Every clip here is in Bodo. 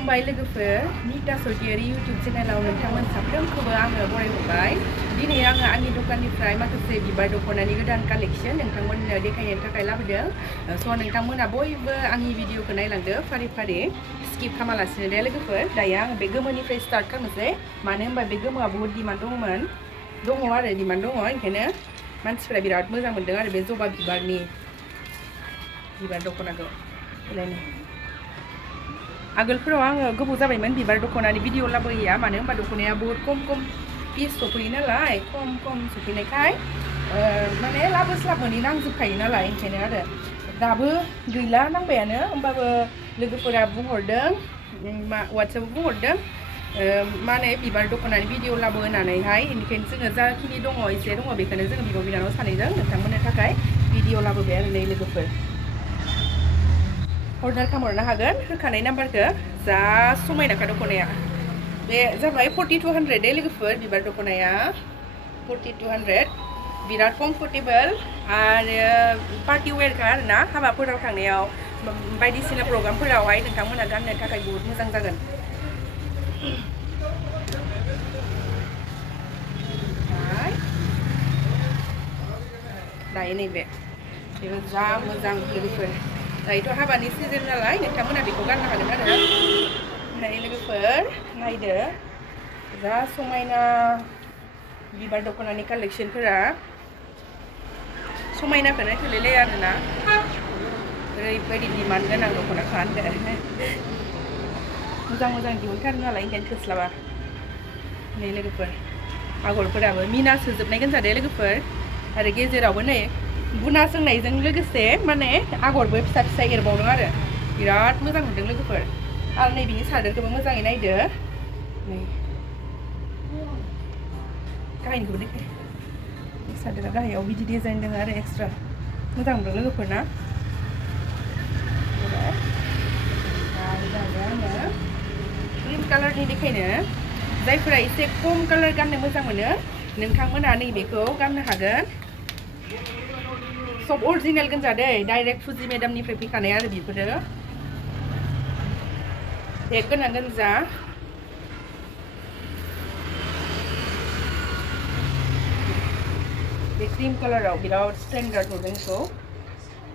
खुलुमबाय लोगोफोर नीता सरगियारि यूट्यूब चेनेलाव नोंथांमोन साफ्रोमखौबो आङो बरायहरबाय दिनै आङो आंनि दखाननिफ्राय माखासे बिबार दख'नानि गोदान कालेक्शन नोंथांमोननो देखायनो थाखाय लाबोदों स' नोंथांमोना बयबो आंनि भिडिअखौ नायलांदो फारि फारि स्किप खालामालासिनो दे लोगोफोर दायो आं बे गोमोनिफ्राय स्टार्ट खालामनोसै मानो होनबा बे गोमोआ बहुत डिमान्ड दङ आरो डिमान्ड दङ ओंखायनो मानसिफोरा बिराद मोजां मोनदों आरो बे जबा बिबारनि बिबार दख'नाखौ बेलायनो आगोलफोराव आङो गोबाव जाबायमोन बिबार दख'नानि भिडिअ लाबोयैया मानो होनबा दख'नाया बहुत खम पिस सफैयो नालाय खम सफैनायखाय माने लाबोस्लाब मोनै नांजोबखायो नालाय ओंखायनो आरो दाबो गैला नांबायानो होमबाबो लोगोफोरा बुंहरदों वाट्सएपआव बुंहरदों माने बिबार दख'नानि भिडिअ लाबो होननानैहाय बेनिखायनो जोङो जाखिनि दङ एसे दङ बेखौनो जोङो बिब' बिनानाव सानैजों नोंथांमोननो थाखाय भिडिअ लाबोबाय आरो नै लोगोफोर अर्डार खालामहरनो हागोन होखानाय नाम्बारखौ जा समायनाखा दख'नाया बे जाबाय 4200 दे लोगोफोर बिबार दख'नाया 4200 बिराद कमफर्टेबल आरो पार्टि वेरखा आरोना हाबाफोराव थांनायाव बायदिसिना प्रग्रामफोरावहाय नोंथांमोना गाननो थाखाय बहुत मोजां जागोन दायो नैबे बेबो जा मोजां लोगोफोर दायोथ' हाबानि सिजन नालाय नोंथांमोना बेखौ गाननो हागोन आरो ओमफ्राय लोगोफोर नायदो जा समायना बिबार दख'नानि कालेक्शनफोरा समायनाखौनो थोलायलाय आरोना ओरैबायदि डिमान्ड गोनां दख'नाखौ गानदो मोजां दिहुनथारो नालाय ओंखायनो थोस्लाबा नै लोगोफोर आगरफोराबो मिना सोजोबनाय गोनजादे लोगोफोर आरो गेजेरावबो नै गुना सोंनायजों लोगोसे माने आगरबो फिसा फिसा एरबावदों आरो बिराद मोजां मोनदों लोगोफोर आरो नै बिनि सादोरखौबो मोजाङै नायदो नै गाहायनिखौबो देखाय सादोरा गाहायाव बिदि डिजाइन दङ आरो एक्सट्रा मोजां मोनदों लोगोफोर ना आङो क्रिम कालारनि देखायनो जायफोरा एसे खम कालार गाननो मोजां मोनो नोंथांमोना नैबेखौ गाननो हागोन सब अरिजिनेल गोनजा दै डाइरेक्ट फुजि मेडामनिफ्राय फैखानाय आरो बेफोरो एक गोनां गोनजा बे क्रिम कालाराव बिराद स्टेन्डार्ड नुदों बेखौ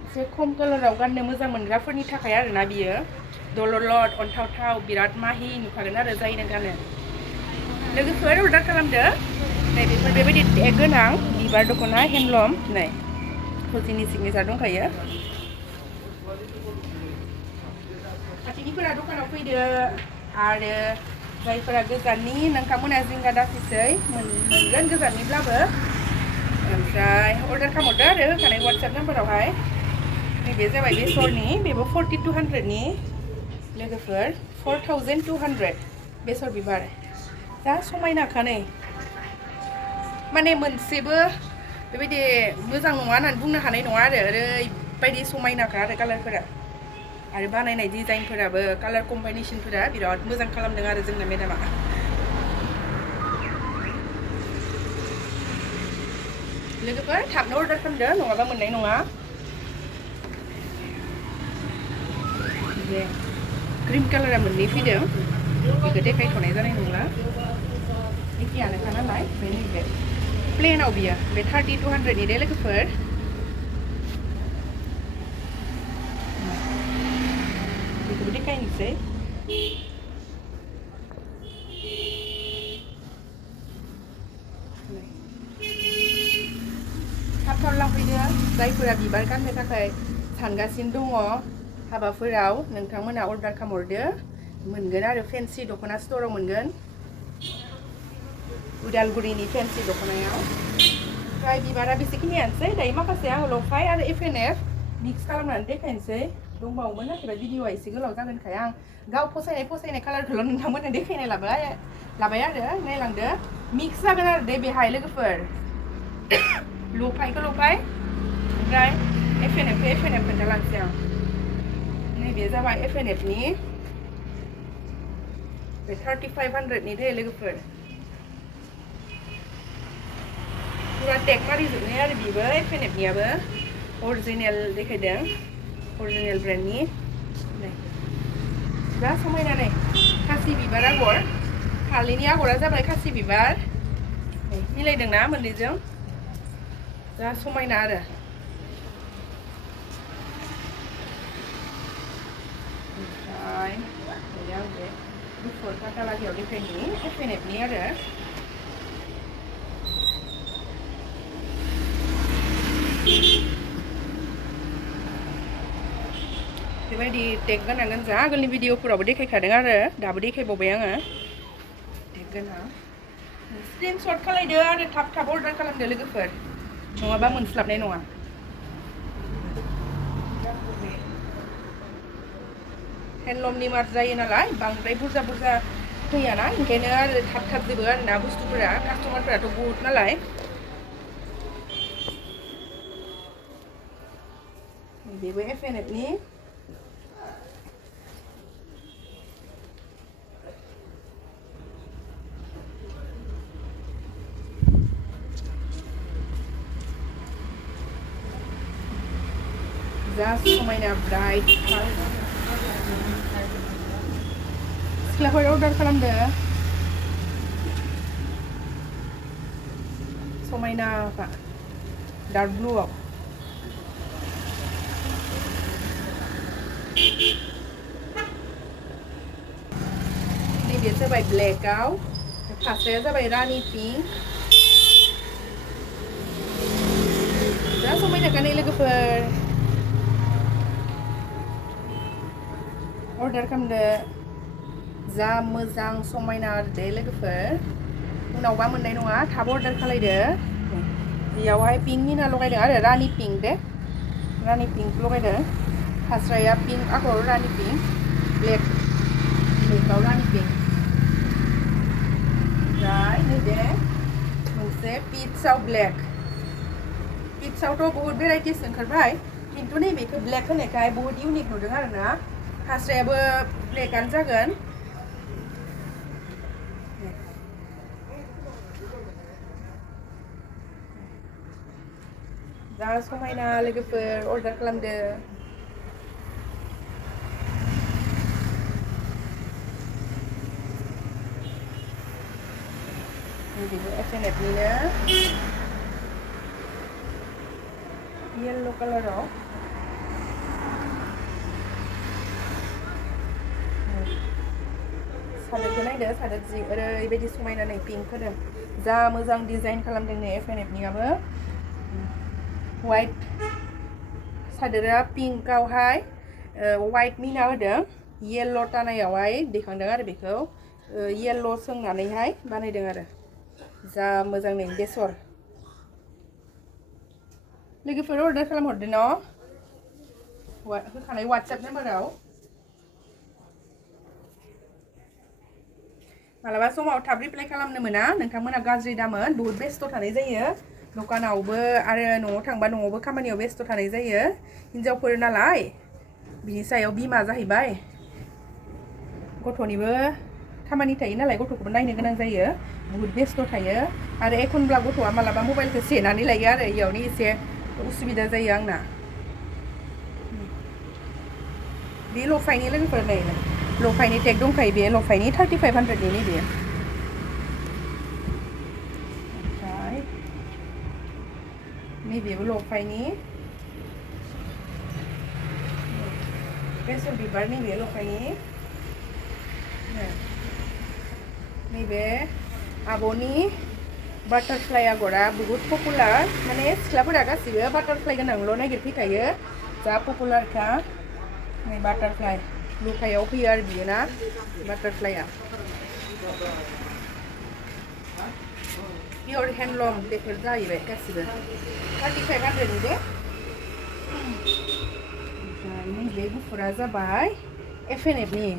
एसे खम कालाराव गाननो मोजां मोनग्राफोरनि थाखाय आरोना बियो दलरलट अन्थावथाव बिराद माहि नुखागोन आरो जायनो गानो लोगोफोर अर्डार खालामदो नै बेफोर बेबायदि टेग गोनां बिबार दख'ना हेन्दलुम नै फुजिनि सिगनेचार दंखायो खाथिनिफोरा दखानाव फैदो आरो जायफोरा गोजाननि नोंथांमोना जिंगा दासिसै मोनगोन गोजाननिब्लाबो ओमफ्राय अर्डार खालामहरदो आरो होखानाय वाट्सएप नाम्बारावहाय नैबे जाबाय बेसरनि बेबो 4200नि लोगोफोर 4200 बेसर बिबार जा समायनाखा नै माने मोनसेबो बेबायदि मोजां नङा होननानै बुंनो हानाय नङा आरो ओरैबायदि समायनाखा आरो कालारफोरा आरो बानायनाय डिजाइनफोराबो कालार कम्बिनेसनफोरा बिराद मोजां खालामदों आरो जोंना मेडामा लोगोफोर थाबनो अर्डार खालामदो नङाबा मोननाय नङा बे क्रिम कालारा मोननै फैदों बेखौ देखायथ'नाय जानाय नंला एखेयानोखा नालाय ओमफ्राय नैबे प्लेनाव बियो बे 3200नि दे लोगोफोर बेखौबो देखायनोसै थाब लांफैदो जायफोरा बिबार गाननो थाखाय सानगासिनो दङ हाबाफोराव नोंथांमोना अर्डार खालामहरदो मोनगोन आरो फेन्सि दख'ना स्ट'राव मोनगोन उदालगुरिनि फेन्सि दख'नायाव ओमफ्राय बिबारा बेसेखिनियानोसै दायो माखासे आङो लफाय आरो एफएनएफ मिक्स खालामनानै देखायनोसै दंबावोमोन नाथाय भिडिअआ एसे गोलाव जागोनखाय आं गाव फसायनाय कालारखौल' नोंथांमोननो देखायनाय लाबाय आरो नायलांदो मिक्स जागोन आरो दे बेहाय लोगोफोर लफायखौ लफाय ओमफ्राय एफएनएफ खोन्थालांसै आं नैबे जाबाय एफएनएफनि बे 3500नि दे लोगोफोर पूरा टेग मारिजोबनाय आरो बेबो एफएनएफनियाबो अरिजिनेल देखायदों अरिजिनेल ब्रेन्डनि जा समायना नै खासि बिबार आगर फालिनि आगरा जाबाय खासि बिबार मिलायदोंना मोननैजों जा समायना आरो ओमफ्राय आं बे गुफुर काटालागियाव देखायनि एफएनएफनि आरो बेबायदि टेग गोनां गोजा आगोलनि भिडिअफोरावबो देखायखादों आरो दाबो देखायबावबाय आङो टेग गोनां स्क्रिनशट खालायदो आरो थाब थाब अर्डार खालामदो लोगोफोर नङाबा मोनस्लाबनाय नङा हेन्डलुमनि मार जायो नालाय बांद्राय बुरजा बुरजा फैयाना ओंखायनो आरो थाब थाब जोबो आरोना बुस्थुफोरा कास्टमारफोराथ' बहुत नालाय बेबो एफएनएफनि जा समायना ब्राइट सिख्लाफोर अर्डार खालामदो समायना डार्क ब्लुआव नैबे जाबाय ब्लेकआव फास्राया जाबाय रानि पिंक जा समायना गानै लोगोफोर अर्डार खालामदो जा मोजां समायना दे लोगोफोर उनावबा मोननाय नङा थाब अर्डार खालायदो बेयावहाय पिंक मिना लगायदों आरो रानि पिंक दे रानि पिंक लगायदों फास्राया पिंक आगर रानि पिंक ब्लेकआव रानि पिंक ओमफ्राय नैबे मोनसे पिट्सआव ब्लेक पिट्सआवथ' बहुत भेराइटिस ओंखारबाय खिन्थु नैबेखौ ब्लेक होनायखाय बहुत इउनिक नुदों आरोना फास्रायाबो ब्लेकआनो जागोन जा समायना लोगोफोर अर्डार खालामदो बेबो एफएनएफनिनो येल्ल' कालाराव सादोरखौ नायदो सादोर जि ओरैबायदि समायना नै पिंक होदों जा मोजां डिजाइन खालामदों नै एफएनएफनियाबो वाइट सादोरा पिंकआवहाय वाइट मिना होदों येल्ल' टानायावहाय दैखांदों आरो बेखौ येल्ल' सोंनानैहाय बानायदों आरो जा मोजां नै बेसर लोगोफोर अर्डार खालामहरदो न' होखानाय वाट्सएप नाम्बाराव मालाबा समाव थाब रिप्लाइ खालामनो मोना नोंथांमोना गाज्रि दामोन बहुत बेस्थ' थानाय जायो दखानावबो आरो न'आव थांबा न'आवबो खामानियाव बेस्थ' थानाय जायो हिनजावफोर नालाय बिनि सायाव बिमा जाहैबाय गथ'निबो खामानि थायो नालाय गथ'खौबो नायनो गोनां जायो बहुत बेस्थ' थायो आरो एखनब्ला गथ'आ मालाबा मबाइलखौ सेनानै लायो आरो इयावनो एसे उसुबिदा जायो आंना बे लफाइनि लोगोफोर नै लफाइनि टेग दंखायो बे लफाइनि 3500नि नैबे ओमफ्राय नैबेबो लफाइनि बेसर बिबार नैबे लफाइनि नैबे आब'नि बाटारफ्लाइ आगरा बहुत पपुलार माने सिख्लाफोरा गासिबो बाटारफ्लाइ गोनांल' नागिरफैखायो जा पपुलारखा नै बाटारफ्लाइ लफाइयाव फैयो आरो बियो ना बाटारफ्लाइआ पियर हेन्डलुम बेफोर जाहैबाय गासिबो 3500नि दे ओमफ्राय नैबे गुफुरा जाबाय एफएनएफनि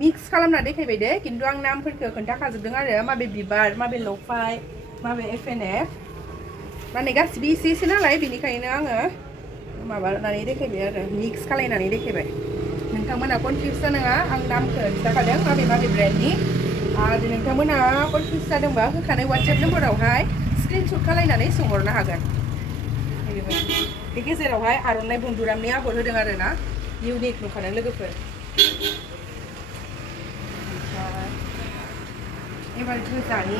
मिक्स खालामना देखायबाय दे खिन्थु आं नामफोरखौ खोन्थाखाजोबदों आरो माबे बिबार माबे लफाइ माबे एफएनएफ माने गासिबो एसे एसे नालाय बेनिखायनो आङो माबानानै देखायबाय आरो मिक्स खालायनानै देखायबाय नोंथांमोना कनफिउज जानाङा आं नामखौ खिन्थाखादों माबे माबे ब्रेन्डनि आरो नोंथांमोना कनफिउज जादोंबा होखानाय वाट्सएप नाम्बारावहाय स्क्रिनशट खालायनानै सोंहरनो हागोन बे गेजेरावहाय आर'नाइ बन्दुरामनि आगर होदों आरो ना इउनिक नुखादों लोगोफोर एबार गोजानि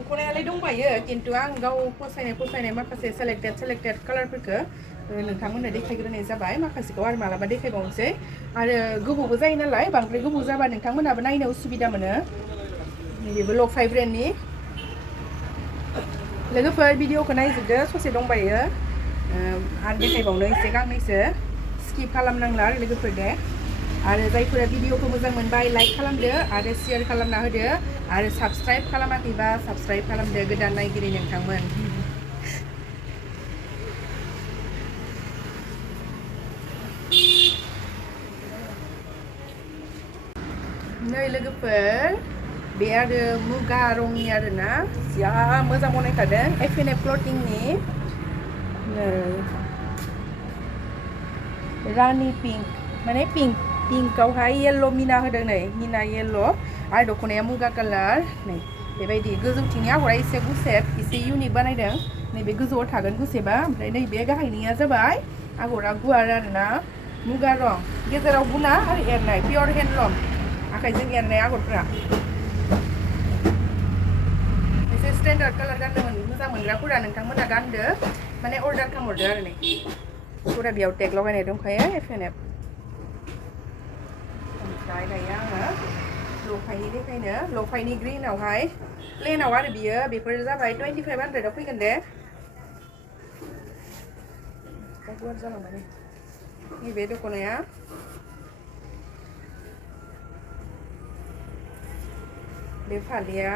दख'नायालाय दंबायो खिन्थु आं गाव फसायनाय माखासे सेलेक्टेड कालारफोरखौ नोंथांमोननो देखायग्रोनाय जाबाय माखासेखौ आरो मालाबा देखायबावनोसै आरो गोबावबो जायो नालाय बांद्राय गोबाव जाबा नोंथांमोनाबो नायनो उसुबिदा मोनो बेबो लफाइ ब्रेन्डनि लोगोफोर भिडिअखौ नायजोबदो ससे दंबायो आरो देखायबावनो एसे गांनैसो स्किप खालामनांला आरो लोगोफोर दे आरो जायफोरा भिडिअखौ मोजां मोनबाय लाइक खालामदो आरो शेयार खालामना होदो आरो साबस्क्राइब खालामाखैबा साबस्क्राइब खालामदो गोदान नायगिरि नोंथांमोन नै लोगोफोर बे आरो मुगा रंनि आरोना जा मोजां बनायखादों एफ&एफ क्लथिंनि रानि पिंक माने पिंकआवहाय येल्ल' मिना होदों नै मिना येल्ल' आरो दख'नाया मुगा कालार नै बेबायदि गोजौथिंनि आगरा एसे गुसेब एसे इउनिक बानायदों नैबे गोजौआव थागोन गुसेबा ओमफ्राय नैबे गाहायनिया जाबाय आगरा गुवार आरोना मुगा रं गेजेराव गुना आरो एरनाय पियर हेन्डलुम आखाइजों एरनाय आगरफ्रा एसे स्टेन्डार्ड कालार गाननो मोजां मोनग्राफोरा नोंथांमोना गानदो माने अर्डार खालामहरदो आरो नै फुरा बेयाव टेग लगायनाय दंखायो एफ&एफ ओमफ्राय दायो आङो लफाइनि देखायनो लफाइनि ग्रिनावहाय प्लेनाव आरो बियो बेफोर जाबाय 2500 फैगोन दे गुवार जालांबाय नैबे दख'नाया बे फालिया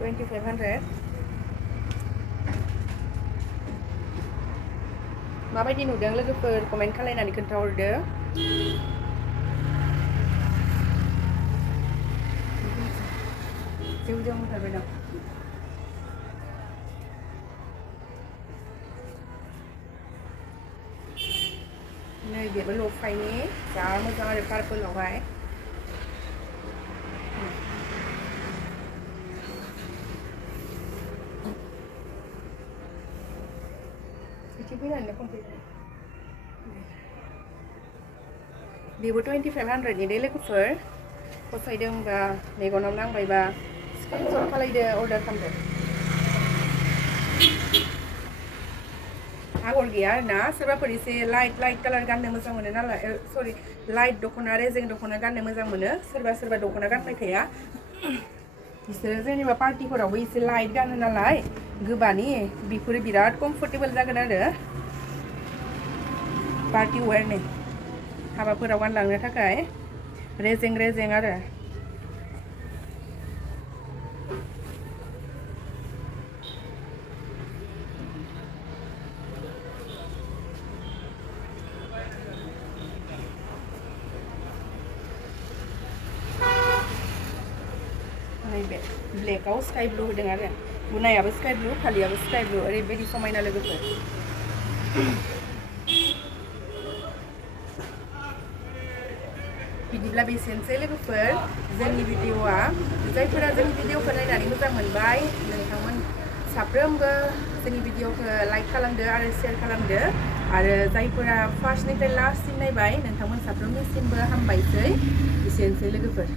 2500 माबायदि नुदों लोगोफोर कमेन्ट खालायनानै खोन्थाहरदो जेव होथारबाय दं नै बेबो लफाइनि जा मोजां आरो पार्पलआवहाय बेबो 2500 दे लोगोफोर फसायदोंबा मेगनाव नांबायबा स्क्रिनशट खालायदो अर्डार खालामदो आगर गैया आरोना सोरबाफोर एसे लाइट कालार गाननो मोजां मोनो नालाय सरि लाइट दख'ना रेजें दख'ना गाननो मोजां मोनो सोरबा दख'ना गानबाय थाया बिसोरो जेनेबा पार्टिफोरावबो एसे लाइट गानो नालाय गोबानि बेफोरो बिराद कमफर्टेबल जागोन आरो पार्टी वेरनि हाबाफोराव गानलांनो थाखाय रेजें आरो नैबे ब्लेकआव स्काई ब्लू होदों आरो गुनायाबो स्काई ब्लू फालियाबो स्काई ब्लू ओरैबायदि समायना लोगोफोर बिदिब्ला बेसेनोसै लोगोफोर जोंनि भिडिअआ जायफोरा जोंनि भिडिअखौ नायनानै मोजां मोनबाय नोंथांमोन साफ्रोमबो जोंनि भिडिअखौ लाइक खालामदो आरो शेयार खालामदो आरो जायफोरा फार्स्टनिफ्राय लास्टसिम नायबाय नोंथांमोन साफ्रोमनिसिमबो हामबायसै एसेनोसै लोगोफोर